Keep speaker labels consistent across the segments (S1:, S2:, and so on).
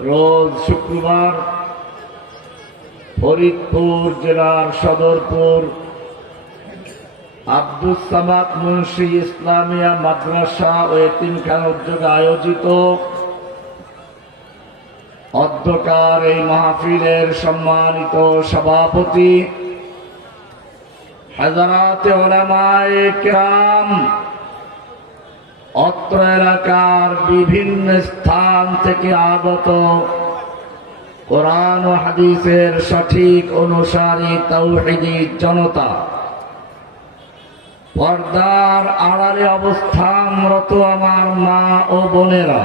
S1: রোজ শুক্রবার ফরিদপুর জেলার সদরপুর আব্দুল সামাদ মুন্সি ইসলামিয়া মাদ্রাসা ও এতিমখানা উদ্যোগে আয়োজিত অধ্যকার এই মাহফিলের সম্মানিত সভাপতি হাজারাতে ওলামায়ে কেরাম অত্র এলাকার বিভিন্ন স্থান থেকে আগত কোরআন হাদিসের সঠিক অনুসারী তৌহিদি জনতা। পর্দার আড়ালে অবস্থানরত আমার মা ও বোনেরা।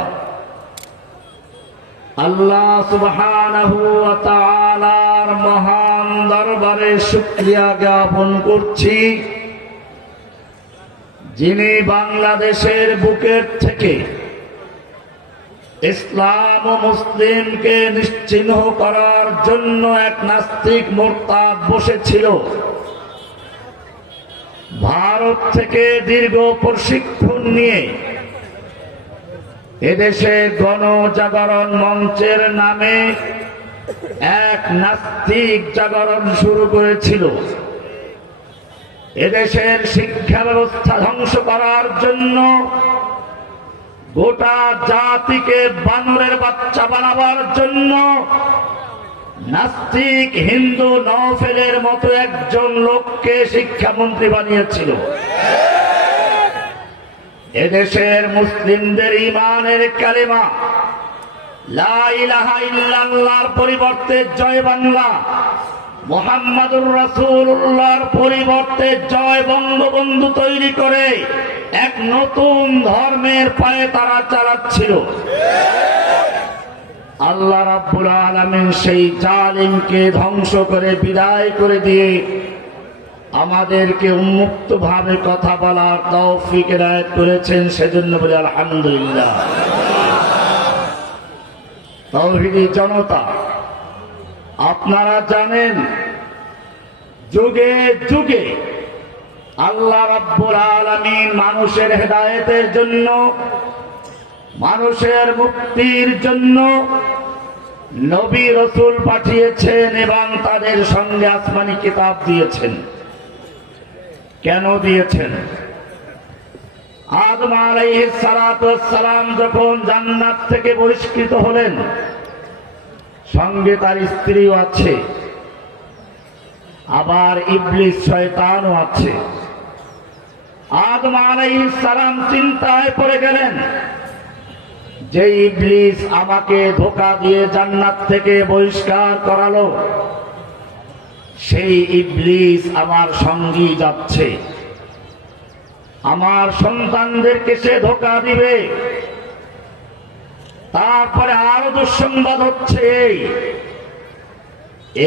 S1: আল্লাহ সুবহানাহু মহান দরবারে শুকরিয়া জ্ঞাপন করছি। যিনি বাংলাদেশের বুকের থেকে ইসলাম ও মুসলিমকে নিশ্চিহ্ন করার জন্য এক নাস্তিক মোরতাদ বসেছিল। ভারত থেকে দীর্ঘ প্রশিক্ষণ নিয়ে এদেশে গণজাগরণ মঞ্চের নামে এক নাস্তিক জাগরণ শুরু করেছিল। এদেশের শিক্ষা ব্যবস্থা ধ্বংস করার জন্য গোটা জাতিকে বানরের বাচ্চা বানাবার জন্য নাস্তিক হিন্দু নফেলের মতো একজন লোককে শিক্ষামন্ত্রী বানিয়েছিল। এদেশের মুসলিমদের ইমানের কালেমা, লা ইলাহা ইল্লাল্লাহর পরিবর্তে জয় বাংলা মোহাম্মদুর রাসূলুল্লাহর পরিবর্তে জয় বঙ্গবন্ধু তৈরি করে এক নতুন ধর্মের পায়ে তারা চালাচ্ছিল। আল্লাহ রাব্বুল আলামিন সেই জালিমকে ধ্বংস করে, বিদায় করে দিয়ে আমাদেরকে উন্মুক্ত ভাবে কথা বলার তৌফিক এনায়েত করেছেন সেজন্য বলি আলহামদুলিল্লাহ। তৌহিদি জনতা আপনারা জানেন, যুগে যুগে আল্লাহ রাব্বুল আলামিন মানুষের হেদায়েতের জন্য, মানুষের মুক্তির জন্য নবী রসুল পাঠিয়েছেন এবং তাদের সঙ্গে আসমানি কিতাব দিয়েছেন। কেন দিয়েছেন? আদম আলাইহিস সালাম যখন জান্নাত থেকে বহিষ্কৃত হলেন সঙ্গে তার স্ত্রীও আছে। আবার ইবলিস শয়তানও আছে। আদম আলাইহিস সালাম চিন্তায় পড়ে গেলেন, যে ইবলিস আমাকে ধোকা দিয়ে জান্নাত থেকে বহিষ্কার করালো, সেই ইবলিস আমার সঙ্গী যাচ্ছে। আমার সন্তানদেরকে সে ধোকা দিবে। তারপরে আরও দুঃসংবাদ হচ্ছে।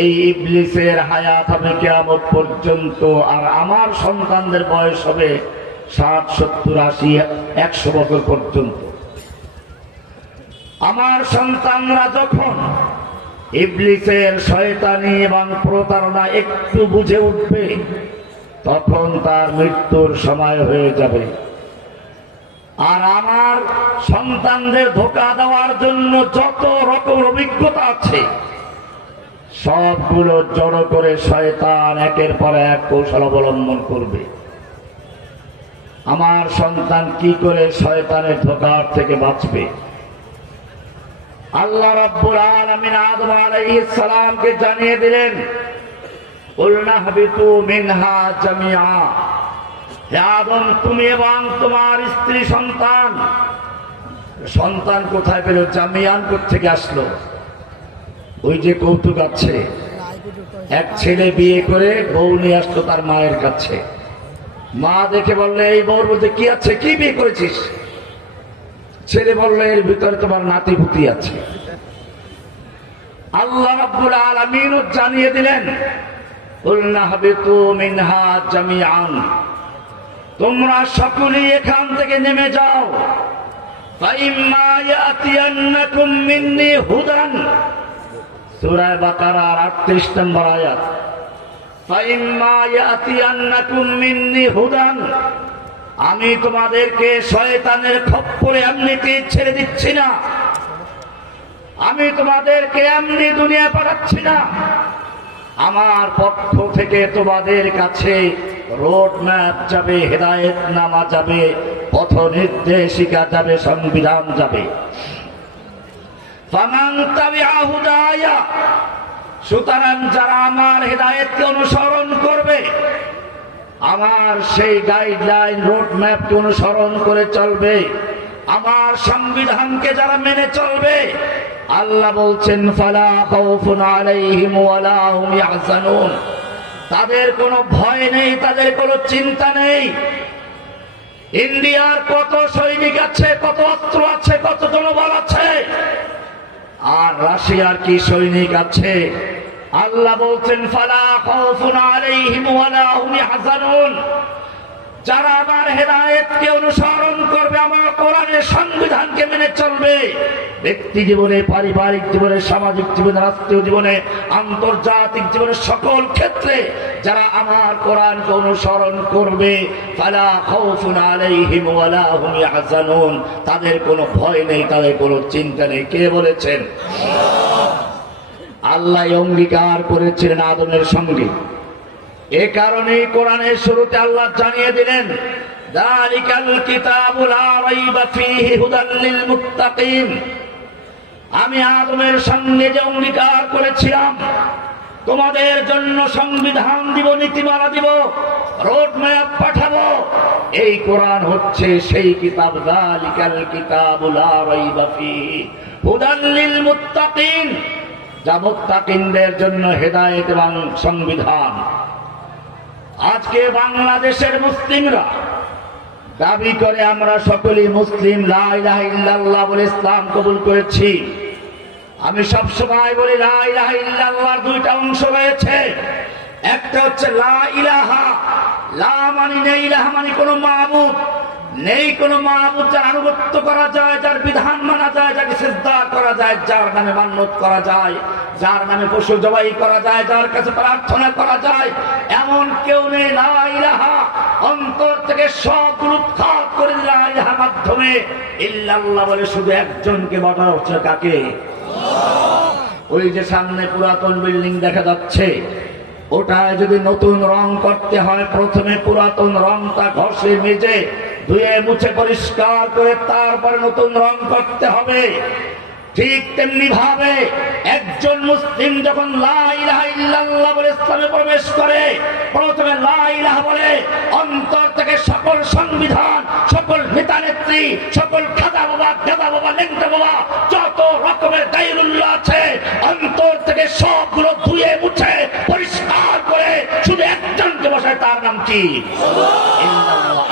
S1: এই ইবলিসের হায়াত হবে কেমন পর্যন্ত, আর আমার সন্তানদের বয়স হবে ষাট, সত্তর, আশি, একশো বছর পর্যন্ত। আমার সন্তানরা যখন ইবলিসের শয়তানি এবং প্রতারণা একটু বুঝে উঠবে, তখন তার মৃত্যুর সময় হয়ে যাবে। আর আমার সন্তানদের ধোকা দেওয়ার জন্য যত রকম অভিজ্ঞতা আছে, সবগুলো জড়ো করে শয়তান একের পর এক কৌশল অবলম্বন করবে। আমার সন্তান কি করে শয়তানের ধোকার থেকে বাঁচবে? আল্লাহ রাব্বুল আলামিন আদম আলাইহিস সালামকে জানিয়ে দিলেন মিনহা জামিআ। হে আদম, তুমি এবং তোমার স্ত্রী সন্তান সন্তান কোথায় পেল? জামিয়ান থেকে আসলো। ওই যে কৌতুক আছে। এক ছেলে বিয়ে করে বউ নিয়ে আসলো তার মায়ের কাছে। মা দেখে বললে, এই বউর মধ্যে কি আছে? কি বিয়ে করেছিস? ছেলে বলল, এর ভিতরে তোমার নাতি আছে। আল্লাহ রাব্বুল আলামিন জানিয়ে দিলেন তোমরা সকলেই এখান থেকে নেমে যাও। ফাইম্মা ইয়াতিয়ান্নাকুম মিন্নি হুদান। সূরা বাকারার 38 নম্বর আয়াত। ফাইম্মা ইয়াতিয়ান্নাকুম মিন্নি হুদান। আমি তোমাদেরকে শয়তানের খপ্পরে এমনিতে ছেড়ে দিচ্ছি না। আমি তোমাদেরকে এমনি দুনিয়া পাঠাচ্ছি না। আমার পক্ষ থেকে তোমাদের কাছে রোড ম্যাপ যাবে, হেদায়েত নামা যাবে। পথ নির্দেশিকা যাবে, সংবিধান যাবে। সুতরাং যারা আমার হেদায়েতকে অনুসরণ করবে, আমার সেই গাইডলাইন রোড ম্যাপকে অনুসরণ করে চলবে, আমার সংবিধানকে যারা মেনে চলবে, আল্লাহ বলছেন তাদের কোনো ভয় নেই, তাদের কোনো চিন্তা নেই। ইন্ডিয়ার কত সৈনিক আছে, কত অস্ত্র আছে, কত জনবল আছে? আর রাশিয়ার কি সৈনিক আছে? আল্লাহ বলছেন, ফালা খাউফুন আলাইহিম ওয়ালা হুম ইয়াহজানুন। যারা আমার হেদায়েতকে অনুসরণ করবে, আমার কোরআনের সংবিধানকে মেনে চলবে, ব্যক্তি জীবনে, পারিবারিক জীবনে, সামাজিক জীবনে, রাষ্ট্রীয় জীবনে, আন্তর্জাতিক জীবনে সকল ক্ষেত্রে যারা আমার কোরআনকে অনুসরণ করবে তাদের কোনো ভয় নেই, তাদের কোনো চিন্তা নেই। কে বলেছেন? আল্লাহ অঙ্গীকার করেছিলেন আদমের সঙ্গে। এ কারণেই কোরআনের শুরুতে আল্লাহ জানিয়ে দিলেন আমি আদমের সঙ্গে যে অঙ্গীকার করেছিলাম, তোমাদের জন্য সংবিধান দিব, নীতিমালা দিব, রোড ম্যাপ পাঠাবো, এই কোরআন হচ্ছে সেই কিতাব, দালিকাল কিতাবুল রাইবা ফীহি হুদাল লিল মুত্তাকিন। যা মুত্তাকিনদের জন্য হেদায়েত এবং সংবিধান। আজকে বাংলাদেশের মুসলিমরা দাবি করে আমরা সকলেই মুসলিম বলে ইসলাম কবুল করেছি। আমি সব সময় বলি, লা ইলাহা ইল্লাল্লাহর দুইটা অংশ রয়েছে। একটা হচ্ছে লা ইলাহা, লা নেই কোনো মাহবুদ নেই কোনো মাহবুদ যার আনুগত্য করা যায়, যার বিধান মানা যায়, যাকে শ্রদ্ধা করা যায়, যার নামে মান্যত করা যায়, যার নামে পশু জবাই করা যায়, যার কাছে প্রার্থনা করা যায়। ইলাহা অন্তর থেকে সব উৎখাত করে লা মাধ্যমে। ইল্লাল্লাহ বলে শুধু একজনকে বলা হচ্ছে, কাকে? ওই যে সামনে পুরাতন বিল্ডিং দেখা যাচ্ছে। ওটায় যদি নতুন রং করতে হয়, প্রথমে পুরাতন রংটা ঘষে মেজে ধুয়ে মুছে পরিষ্কার করে তারপরে নতুন রং করতে হবে। ঠিক তেমনি ভাবে একজন মুসলিম যখন বলে ইসলামে প্রবেশ করে, প্রথমে লা ইলাহা বলে অন্তর থেকে সকল সংবিধান, সকল নেতা নেত্রী, সকল খাদা বাবা গাদা বাবা লেংটা বাবা, যত রকমের দায়ুল্লাহ আছে, অন্তর থেকে সবগুলো ধুয়ে মুছে, পরিষ্কার করে শুধু একজনকে বসায়, তার নাম কি?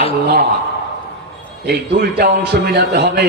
S1: আল্লাহ। এই দুইটা অংশ মিলাতে হবে।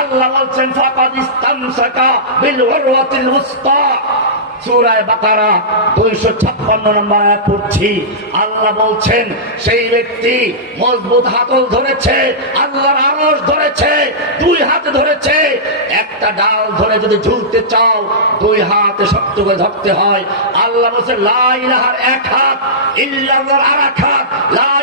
S1: আল্লাহ বলছেন, ফাকাদ ইস্তামসাকা বিল উরওয়াতিল উসতা। সূরায়ে বাকারা 256 নম্বর আয়াত পড়ছি। আল্লাহ বলছেন, সেই ব্যক্তি মজবুত হাতল ধরেছে, আল্লাহর আরশ ধরেছে, দুই হাতে ধরেছে। একটা ডাল ধরে যদি ঝুলতে চাও, দুই হাতে শক্ত করে ধরতে হয়। আল্লাহ বলছে লা ইলাহার এক হাত, ইল্লাল্লাহর আর এক হাত, লা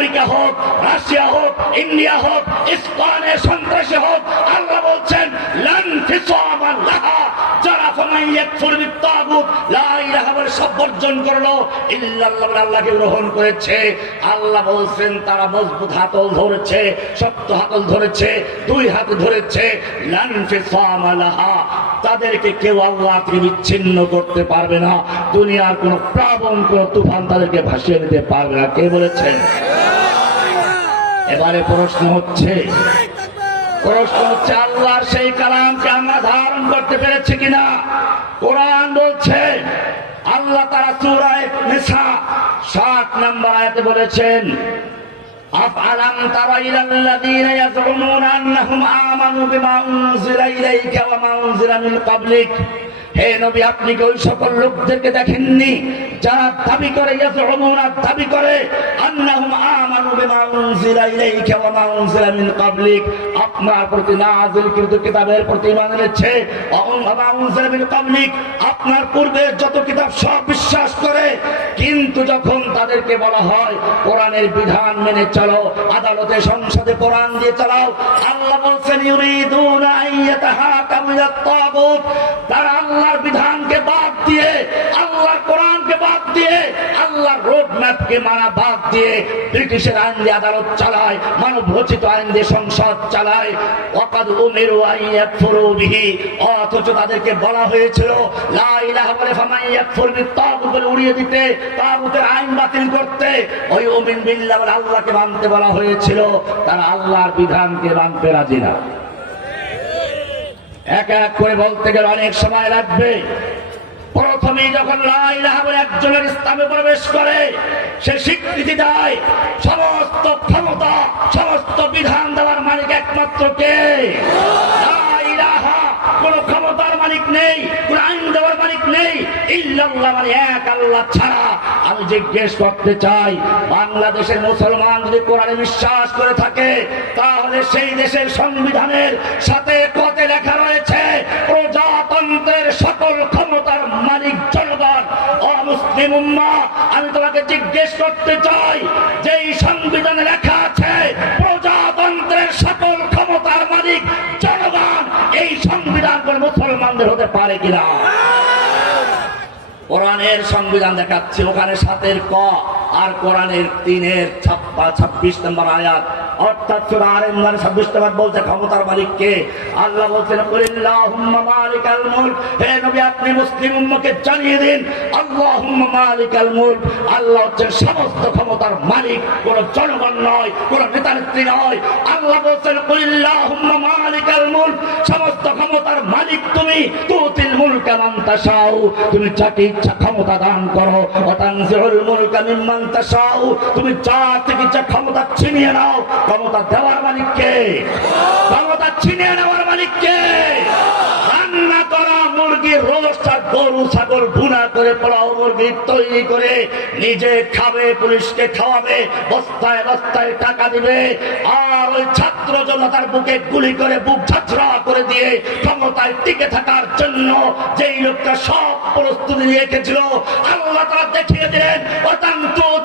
S1: আমেরিকা হোক, রাশিয়া হোক, ইন্ডিয়া হোক ইসলামের সন্ত্রাসী হোক, আল্লাহ বলছেন সব করল করেছে। বলছেন, তারা হাতল ধরেছে হাতল ধরেছে হাত ধরেছে তাদেরকে কেউ আল্লাহ বিচ্ছিন্ন করতে পারবে না। দুনিয়ার কোন প্লাবন, কোন তুফান তাদেরকে ভাসিয়ে নিতে পারবে না। কে বলেছেন? এবারে প্রশ্ন হচ্ছে প্রশ্ন হচ্ছে আল্লাহর সেই কালামকে আমরা ধারণ করতে পেরেছি কিনা কোরআন বলছে আল্লাহ তারা সুরায় নিসা ষাট নম্বর আয়াতে বলেছেন أفألم تر إلى الذين يزعمون أنهم آمنوا بما أنزل إليك وما أنزل من قبلك হে নবী, আপনি কি ওই সকল লোকদেরকে দেখেননি? যারা দাবি করে দাবি করে আপনার প্রতি পূর্বে যত কিতাব সব বিশ্বাস করে, কিন্তু যখন তাদেরকে বলা হয়, কোরআনের বিধান মেনে চলো, আদালতে, সংসদে কোরআন দিয়ে চালাও, আল্লাহ বলছেন তারা আল্লাহর বিধানকে বাদ দিয়ে, আল্লাহর কোরআনকে বাদ দিয়ে, আল্লাহর রোড ম্যাপকে মানা বাদ দিয়ে ব্রিটিশের আইন দিয়ে আদালত চালায় মানব রচিত আইন দিয়ে সংসদ চালায়। ওয়াকাদ উমিরু আইয়াকফুরু বিহি, অথচ তাদেরকে বলা হয়েছিল, লা ইলাহা বলে ফামান ইয়াকফুর বিত্তাগুত উড়িয়ে দিতে, তাগুতের আইন বাতিল করতে। ওই উমিন বিল্লাহ বলে আল্লাহকে মানতে বলা হয়েছিল, তারা আল্লাহর বিধানকে মানতে রাজি না। এক এক করে বলতে গেলে অনেক সময় লাগবে। প্রথমে যখন একজনের ইসলামে প্রবেশ করে, সে স্বীকৃতি দেয়, সমস্ত ক্ষমতা, সমস্ত বিধান দেওয়ার মালিক একমাত্র কে? কোন ক্ষমতার মালিক নেই কোন আইন দেওয়ার মালিক নেই, ইল্লাল্লাহ মানে এক আল্লাহ ছাড়া আমি জিজ্ঞেস করতে চাই, বাংলাদেশের মুসলমান যদি কোরআনে বিশ্বাস করে থাকে, তাহলে সেই দেশের সংবিধানের সাথে কতে লেখা রয়েছে, প্রজাতন্ত্রের সকল ক্ষমতার মালিক জনগণ অমুসলিম উম্মা, আমি তোমাকে জিজ্ঞেস করতে চাই যে এই সংবিধানে লেখা আছে মুসলমানদের হতে পারে কিনা কোরআনের সংবিধান দেখাচ্ছে, ওখানে সাতের ক আর কোরআনের তিনের ছাপ্পা, ছাব্বিশ নম্বর আয়াত। অর্থাৎ সুরা আর ইমরান ছাব্বিশ নম্বর বলছে, ক্ষমতার মালিক কে আল্লাহ বলছেন হে নবী, আপনি মুসলিম উম্মকে জানিয়ে দিন, আল্লাহুম্মা মালিকাল মুলক। আল্লাহ হচ্ছেন সমস্ত ক্ষমতার মালিক, কোন জনগণ নয়, কোন নেতা নেত্রী নয়। আল্লাহ বলছেন, কুলিল্লাহুম্মা মালিকাল মুলক। সমস্ত ক্ষমতার মালিক তুমি, তুতিল মুলকা মান তাশাউ। তুমি যাকে ইচ্ছা ক্ষমতা দান করো। তুমি চা থেকে ইচ্ছা ক্ষমতা ছিনিয়ে নাও, ক্ষমতা দেওয়ার মালিক কে ক্ষমতা ছিনিয়ে নেওয়ার মালিক কে মুরগির আর গরু, ছাগল ভুনা করে, পোলাও মুরগি তৈরি করে নিজে খাবে, পুলিশকে খাওয়াবে, বস্তায় বস্তায় টাকা দিবে। আর ওই ছাত্র জনতার বুকে গুলি করে, বুক ঝাঁঝরা করে দিয়ে ক্ষমতায় টিকে থাকার জন্য যেই লোকটা সব প্রস্তুতি রেখেছিল আল্লাহ তারা দেখিয়ে দিলেন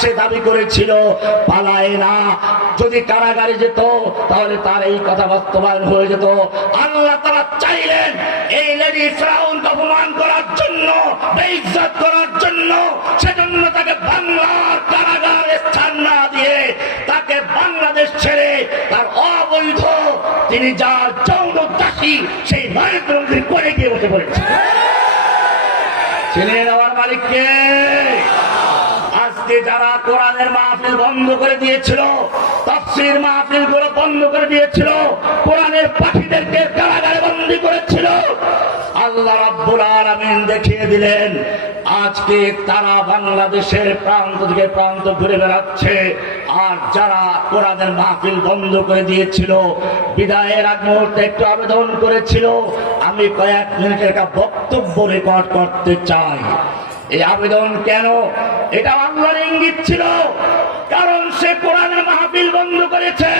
S1: সে দাবি করেছিল পালায় না। যদি কারাগারে যেত তাহলে তার এই কথা বাস্তবায়ন হয়ে যেত। আল্লাহ তারা চাইলেন এই লেডি ফ্রাউনকে অপমান করার জন্য করার জন্য সেজন্য তাকে বাংলার কারাগারে স্থান না দিয়ে তাকে বাংলাদেশ ছেড়ে তার অবৈধ তিনি যার যৌন দাসী সেই নরেন্দ্র মোদী করে গিয়ে বসে পড়েছে। ছেড়ে নেওয়ার মালিককে। আজকে যারা কোরআনের মাহফিল বন্ধ করে দিয়েছিল, তাফসির মাহফিলগুলো বন্ধ করে দিয়েছিল, কোরআনের পাখিদেরকে কারাগারে বন্দি করেছিল, আল্লাহ রাব্বুল আলামিন দেখিয়ে দিলেন, আজকে তারা বাংলাদেশের প্রান্ত থেকে প্রান্ত ঘুরে বেড়াচ্ছে, আর যারা কোরআনের মাহফিল বন্ধ করে দিয়েছিল, বিদায়ের আগ মুহূর্তে একটু আবেদন করেছিল, আমি কয়েক মিনিটের একটা বক্তব্য রেকর্ড করতে চাই। এই আবেদন কেন? এটা আল্লাহর ইঙ্গিত ছিল। কারণ সে কোরআনের মাহফিল বন্ধ করেছে।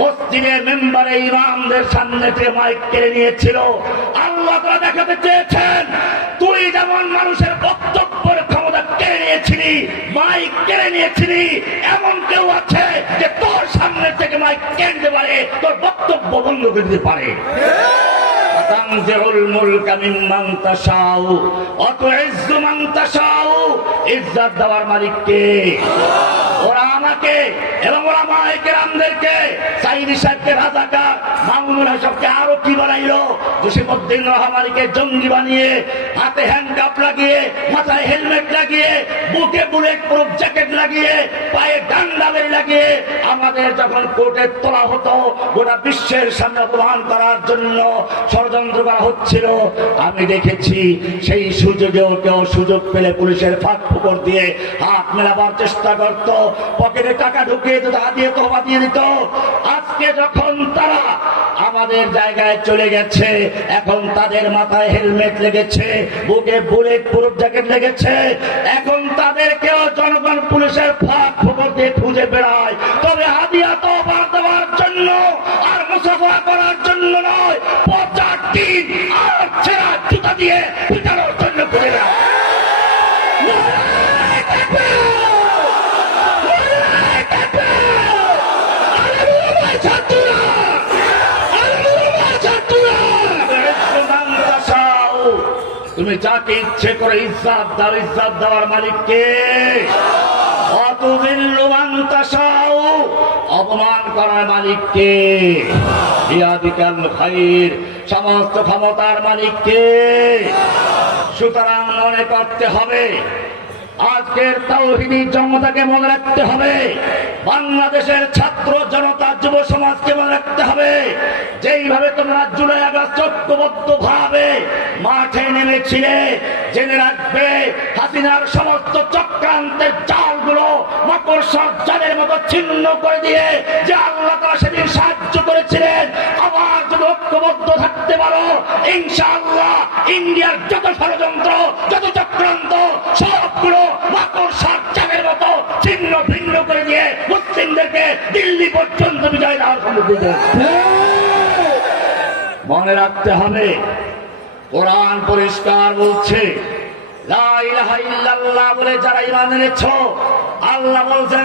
S1: মসজিদের মেম্বারে ইমামদের সামনে থেকে মাইক কেড়ে নিয়েছিল। আল্লাহ তারা দেখাতে চেয়েছেন, তুই যেমন মানুষের বক্তব্যের ক্ষমতা কেড়ে নিয়েছিলি, মাইক কেড়ে নিয়েছিলি, এমন কেউ আছে যে তোর সামনে থেকে মাইক কেড়ে পারে, তোর বক্তব্য বন্ধ করে দিতে পারে। মান রহমানিকে জঙ্গি বানিয়ে, হাতে হ্যান্ডকাপ লাগিয়ে, মাথায় হেলমেট লাগিয়ে, বুকে বুলেট প্রুফ জ্যাকেট লাগিয়ে, পায়ে ডান্ডা লাগিয়ে, আমাদের যখন কোর্টে তোলা হতো, গোটা বিশ্বের সামনে অপমান করার জন্য ষড়যন্ত্র করা হচ্ছিল। আমি দেখেছি সেই সুযোগেও কেউ সুযোগ পেলে পুলিশের ফাঁক ফুকর দিয়ে হাত মেলাবার চেষ্টা করত। পকেটে টাকা ঢুকিয়ে দিত হাত দিয়ে তোবা দিয়ে দিত। আজকে যখন তারা আমাদের জায়গায় চলে গেছে, এখন তাদের মাথায় হেলমেট লেগেছে, বুকে বুলেট প্রুফ জ্যাকেট লেগেছে, এখন তাদেরকেও জনগণ পুলিশের ফাঁক ফুকর দিয়ে খুঁজে বেড়ায়। তবে হাদিয়া তো দিন আর ছেঁড়া ঘুরে বেড়ায় তুমি যাকে ইচ্ছে করে ইজ্জাত দাও, ইজ্জাত দেওয়ার মালিককে অপমান করার মালিককে ইয়াদিকাল খাইর সমস্ত ক্ষমতার মালিককে। সুতরাং মনে করতে হবে, আজকের তৌহিদি জনতাকে মনে রাখতে হবে, বাংলাদেশের ছাত্র জনতা, যুব সমাজকে মনে রাখতে হবে, যেইভাবে তোমরা জুলাই আগস্ট ঐক্যবদ্ধ ভাবে মাঠে নেমেছিলে, জেনে রাখবে, হাসিনার সমস্ত চক্রান্তের জালগুলো, মাকড়সার জালের মতো ছিন্ন করে দিয়ে যে আল্লাহ তারা সেদিন সাহায্য থাকতে পারো। ইনশাআল্লাহ ইন্ডিয়ার যত ষড়যন্ত্র যত চক্রান্ত সবগুলো মাকড়সার জালের মতো ছিন্ন ভিন্ন করে দিয়ে মুসলিমদেরকে দিল্লি পর্যন্ত বিজয় দেওয়ার সম্মতি মনে রাখতে হবে কোরআন পরিষ্কার বলছে বলে যারা ঈমান এনেছ আল্লাহ বলছেন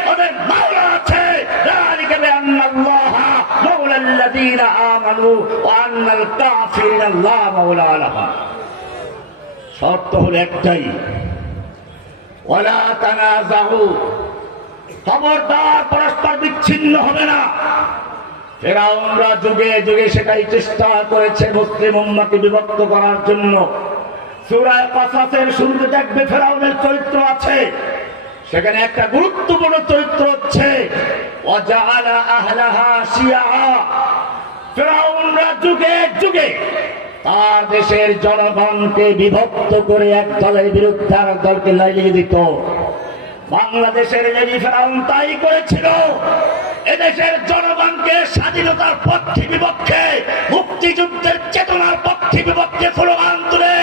S1: শর্ত একটাই। পরস্পর বিচ্ছিন্ন হবে না। ফেরাউনরা যুগে যুগে সেটাই চেষ্টা করেছে মুসলিম উম্মাকে বিভক্ত করার জন্য। সুরায় পাশের শুরুতে দেখবে ফেরাউনের চরিত্র আছে। সেখানে একটা গুরুত্বপূর্ণ চরিত্র হচ্ছে তার দেশের জনগণকে বিভক্ত করে এক দলের বিরুদ্ধে আর দলকে লাগিয়ে দিত। বাংলাদেশের লেডি ফেরাউন তাই করেছিল। এদেশের জনগণকে স্বাধীনতার পক্ষে বিপক্ষে, মুক্তিযুদ্ধের চেতনার পক্ষে বিপক্ষে স্লোগান তুলে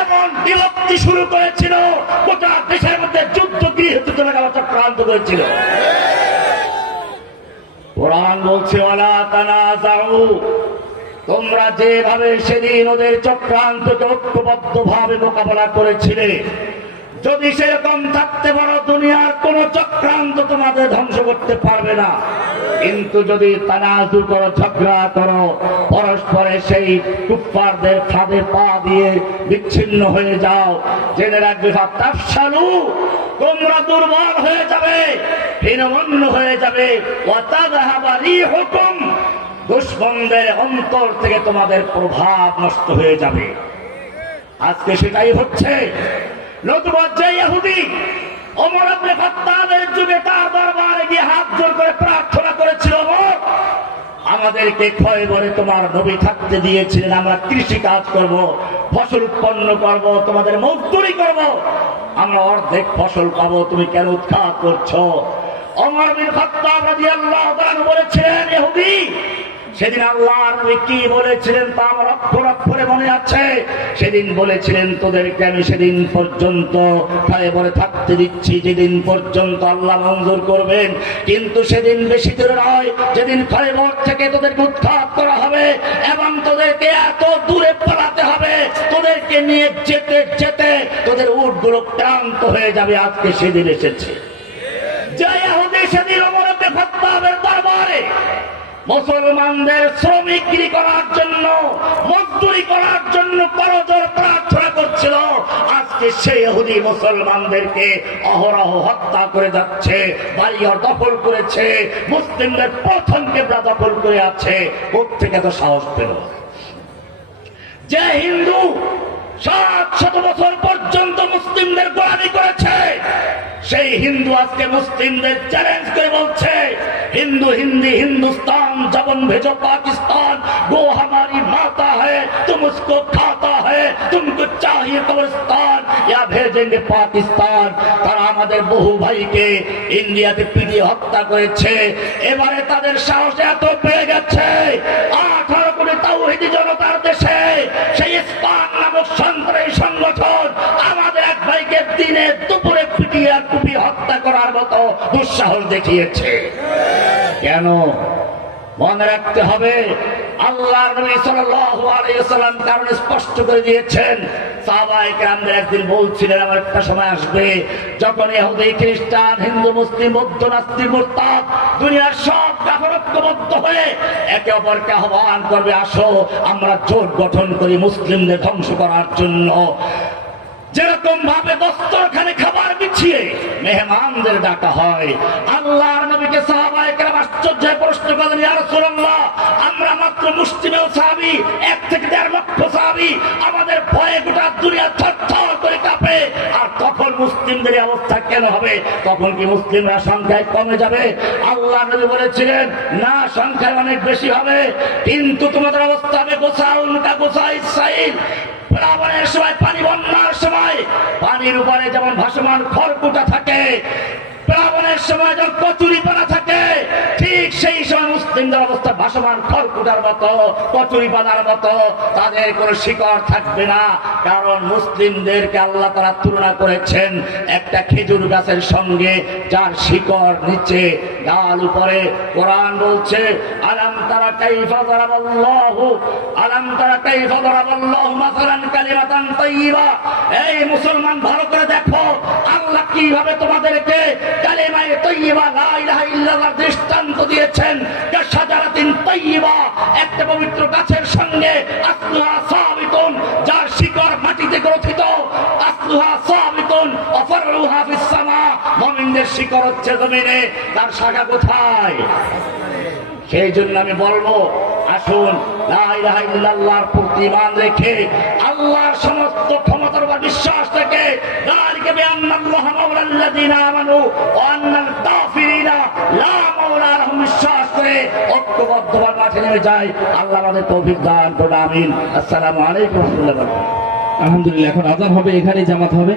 S1: এমন বিভক্তি শুরু করেছিল, গোটা দেশের মধ্যে যুদ্ধ গৃহ চলে গেল চক্রান্ত করেছিল। কোরআন বলছে তোমরা যেভাবে সেদিন ওদের চক্রান্তকে ঐক্যবদ্ধ ভাবে মোকাবেলা করেছিলে, যদি সেরকম থাকতে পারো, দুনিয়ার কোন চক্রান্ত তোমাদের ধ্বংস করতে পারবে না। কিন্তু যদি তানাজু করো, ঝগড়া করো, পরস্পরে সেই কুফারদের ফাঁদে পা দিয়ে বিচ্ছিন্ন হয়ে যাও, জেনে রাখবে তাপসালু তোমরা দুর্বল হয়ে যাবে, হীনমন্য হয়ে যাবে। হুকুম দুশ্মনদের অন্তর থেকে তোমাদের প্রভাব নষ্ট হয়ে যাবে। আজকে সেটাই হচ্ছে। ফত্তাদের যুগে তার দরবারে গিয়ে হাত জোর করে প্রার্থনা করেছিল আমাদেরকে ক্ষয় বলে তোমার নবী থাকতে দিয়েছিলেন, আমরা কৃষি কাজ করব, ফসল উৎপন্ন করব, তোমাদের মজদুরি করব। আমরা অর্ধেক ফসল পাবো, তুমি কেন উৎখাত করছ? অমর বিন খাত্তাব রাদিয়াল্লাহু তাআলা বলেছিলেন, ইহুদি সেদিন আল্লাহ নবী কি বলেছিলেন তা আমার অক্ষর অক্ষরে মনে আছে। সেদিন বলেছিলেন, তোদেরকে আমি সেদিন পর্যন্ত বলে থাকতে দিচ্ছি, যেদিন পর্যন্ত আল্লাহ মঞ্জুর করবেন। কিন্তু সেদিন বেশি দূরে নয়, যেদিন খায়বর থেকে তোদেরকে উৎখাত করা হবে এবং তোদেরকে এত দূরে পালাতে হবে, তোদেরকে নিয়ে যেতে যেতে তোদের উটগুলো ক্লান্ত হয়ে যাবে। আজকে সেদিন এসেছে। মুসলমানদের শ্রমিকগিরি করার জন্য, মজদুরি করার জন্য করজোর প্রার্থনা করছিল। আজকে সেই হুদি মুসলমানদেরকে অহরহ হত্যা করে যাচ্ছে, বাড়িঘর দখল করেছে, মুসলিমদের প্রথম কেবলা দখল করে আছে। ওর থেকে তো সাহস পেল? যে হিন্দু সাত শত বছর পর্যন্ত মুসলিমদের গোলামি করেছে সেই হিন্দু আজকে মুসলিমদের চ্যালেঞ্জ করে বলছে, হিন্দু, হিন্দি, হিন্দুস্তান, জবন ভেজ পাকিস্তান, গো হামারি মাতা হ্যাঁ তুম উসকো খাতা হ্যাঁ তুমকো চাহিয়ে কবরস্তান ইয়া ভেজেঙ্গে পাকিস্তান। তারা আমাদের বহু ভাইকে ইন্ডিয়াতে পিটিয়ে হত্যা করেছে। এবারে তাদের সাহস এত পেয়ে গেছে, আঠারো কোটি তাও জনতার দেশে সেই স্পান নামক সন্ত্রাসী সংগঠন দিনে দুপুরে পিটিয়ে আর হত্যা করার মতো দুঃসাহস দেখিয়েছে। কেন? মনে রাখতে হবে, আল্লাহ নবী কারণ স্পষ্ট করে দিয়েছেন, সাহাবায়ে কেরামদের একদিন বলছিলেন, আমার একটা সময় আসবে যখন ইহুদি, খ্রিস্টান, হিন্দু, মুসলিম, বৌদ্ধ, নাস্তিক, মুরতাদ, দুনিয়ার সব কাফরত্ববদ্ধ হয়ে একে অপরকে আহ্বান করবে, আসো, আমরা জোট গঠন করি মুসলিমদের ধ্বংস করার জন্য। যেরকম ভাবে দস্তরখানে খাবার বিছিয়ে মেহমানদের ডাকা হয়, আল্লাহর নবীকে সাহাবায়ে কেরাম আশ্চর্য প্রশ্ন করলেন, ইয়া রাসূলুল্লাহ, আমরা মাত্র মুসলিমেও সাহাবী, এক থেকে দেড় লক্ষ সাহাবী, আমাদের ভয়ে গোটা দুনিয়া থরথর করে কাঁপে, আর তখন মুসলিমদের অবস্থা কেন হবে? তখন কি মুসলিমরা সংখ্যায় কমে যাবে? আল্লাহ নবী বলেছিলেন, না, সংখ্যায় অনেক বেশি হবে, কিন্তু তোমাদের অবস্থা হবে গোসাউন কা গোসা ইসরাইল প্লাবনের সময় পানি বন্যার সময় পানির উপরে যেমন ভাসমান খড়কুটা থাকে প্লাবনের সময় যখন কচুরি থাকে, ঠিক সেই সময় মুসলিমদের অবস্থা ভাসমান, খড়কুটার মতো কচুরি মতো। তাদের কোনো শিকড় থাকবে না, কারণ মুসলিমদেরকে আল্লাহ তারা তুলনা করেছেন একটা খেজুর গাছের সঙ্গে, যার শিকড় নিচে ডাল উপরে। কোরআন বলছে, আলাম তারা আলাম তারা মাসালান কালিমাতান এই মুসলমান ভালো করে দেখো, আল্লাহ কীভাবে তোমাদেরকে কালিমায়ে তাইয়্যিবা লা ইলাহা ইল্লাল্লাহ দৃষ্টান্ত দিয়েছেন কাশাজারাতিন তাইয়্যিবা একটা পবিত্র গাছের সঙ্গে আসলুহা সাবিতুন, যার শিকড় মাটিতে গ্রথিত আসলুহা সাবিতুন অফরুহা ফিস সামা মুমিনদের শিকড় হচ্ছে জমিনে, তার শাখা কোথায়? সেই জন্য আমি বলব, আসুন ইল্লাল্লাহর প্রতি ঈমান রেখে আল্লাহর সমস্ত ক্ষমতার উপর বিশ্বাস লাহুম বিশ্বাস আল্লাহ
S2: আলহামদুলিল্লাহ, এখন আজান হবে এখানে জামাত হবে।